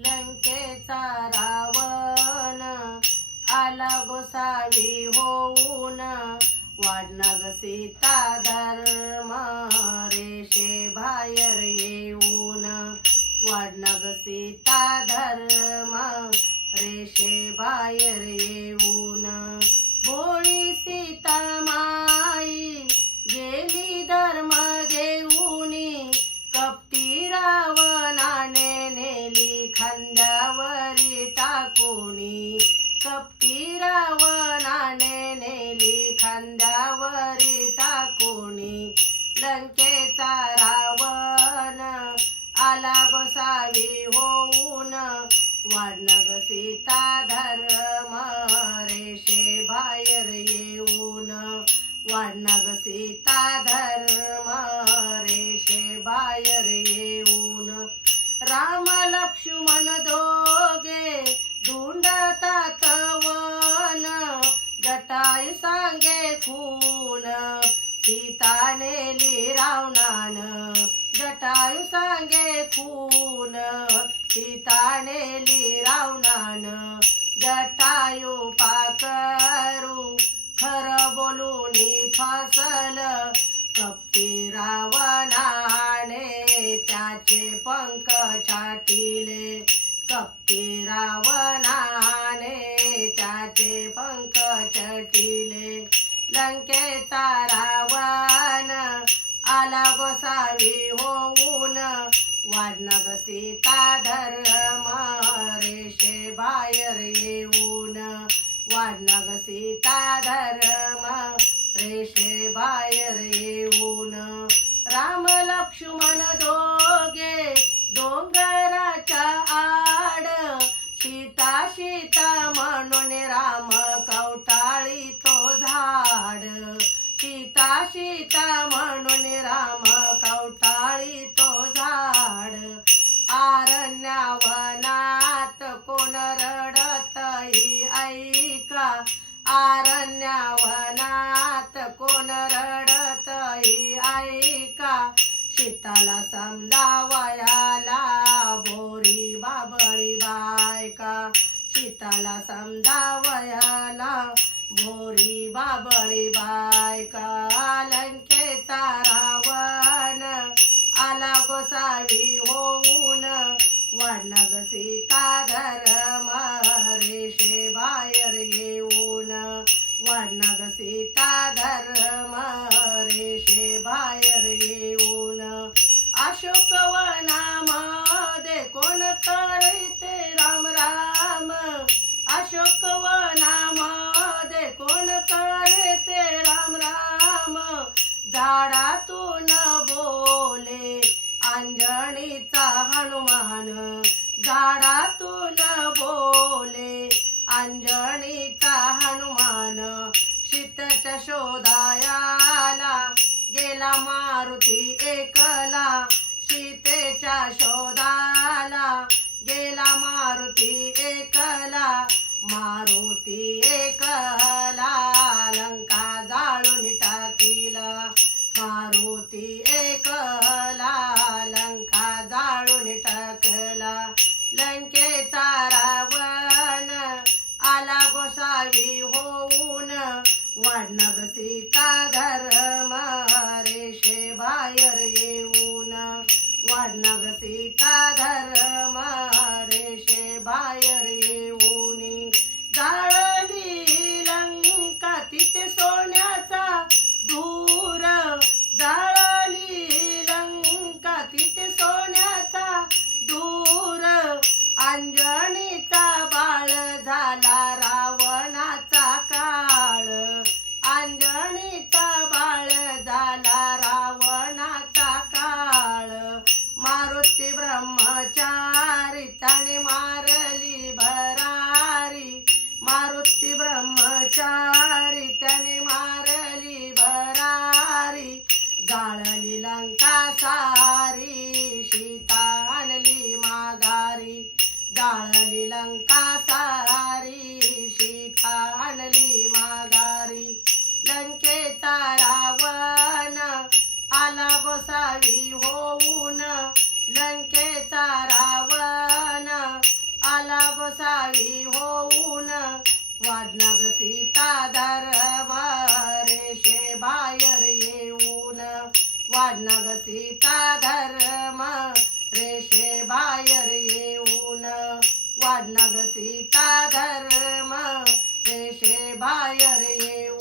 लंकेचा रावण आला गोसावी होऊन. वाढनग सीता धर्म रेषे बाहेर येऊन. वाढनग सीता धर्म रेषे बाहेर येऊन. खांद्यावरी टाकूनी कपटी रावणाने नेली. खांद्यावरी टाकूनी लंकेचा रावण. आला गोसावी होऊन. वाढनग सीता धर्म रेषे बाहेर येऊन. वाढनग सीता धर्म रेषे बाहेर येऊन. राम लक्ष्मण दोगे धुंडतात वन जटायू सांगे खून सीता नेली रावणान जटायू सांगे खून सीता नेली रावणान जटायू पाकरू खरं बोलून फासल. कप्ती रावण त्याचे पंख छाटिले कपटी रावणाने त्याचे पंख छटिले. लंकेचा रावण आला गोसावी होऊन. वाढणग सीता धर्म रेषे बाहेर येऊन. वाढणग सीता धर्म सीता सीता म्हणून राम कवटाळी तो झाड. सीता सीता म्हणून राम कवटाळी तो झाड. आरण्यावनात कोण रडतही ऐका. आरण्यावनात सीताला समजावयाला बोरी बाबळी बायका. सीताला समजावयाला भोरी बाबळी बायका. लंकेचा रावण आला गोसावी होऊन. वाढनग सीता धर्म रेषे बाहेर येऊन. वाढनग सीता धर्म अशोकवनामध्ये कोण करते राम राम. झाडातून बोले अंजणीचा हनुमान. झाडातून बोले अंजणीचा हनुमान. शीतच्या शोधायाला गेला मारुती एकला. सीतेच्या शोधाला गेला मारुती एकला. मारुती एकला लंका जाळून टाकील. मारुती एकला लंका जाळून टाकला. लंकेचा रावण आला गोसावी होऊन. वाढणग सीता धर्म रेषे बाहेर येऊन. वाढणग सीता धर्म अंजनीचा बाळ झाला रावणाचा काळ. अंजनीचा बाळ झाला रावणाचा काळ. मारुती ब्रह्मचारी त्याने मारली भरारी. मारुती ब्रह्मचारी त्याने मारली भरारी. गाळली लंका सा जाळली लंका सारी सीता आणली माघारी. लंकेचा रावण आला गोसावी होऊन. लंकेचा रावण गोसावी होऊन. वाढनग सीता धर्म रेषे बाहेर येऊन. वाढनग सीता धर्म रेषे बाहेर नग सीता धर्म देशे बाहेर येऊ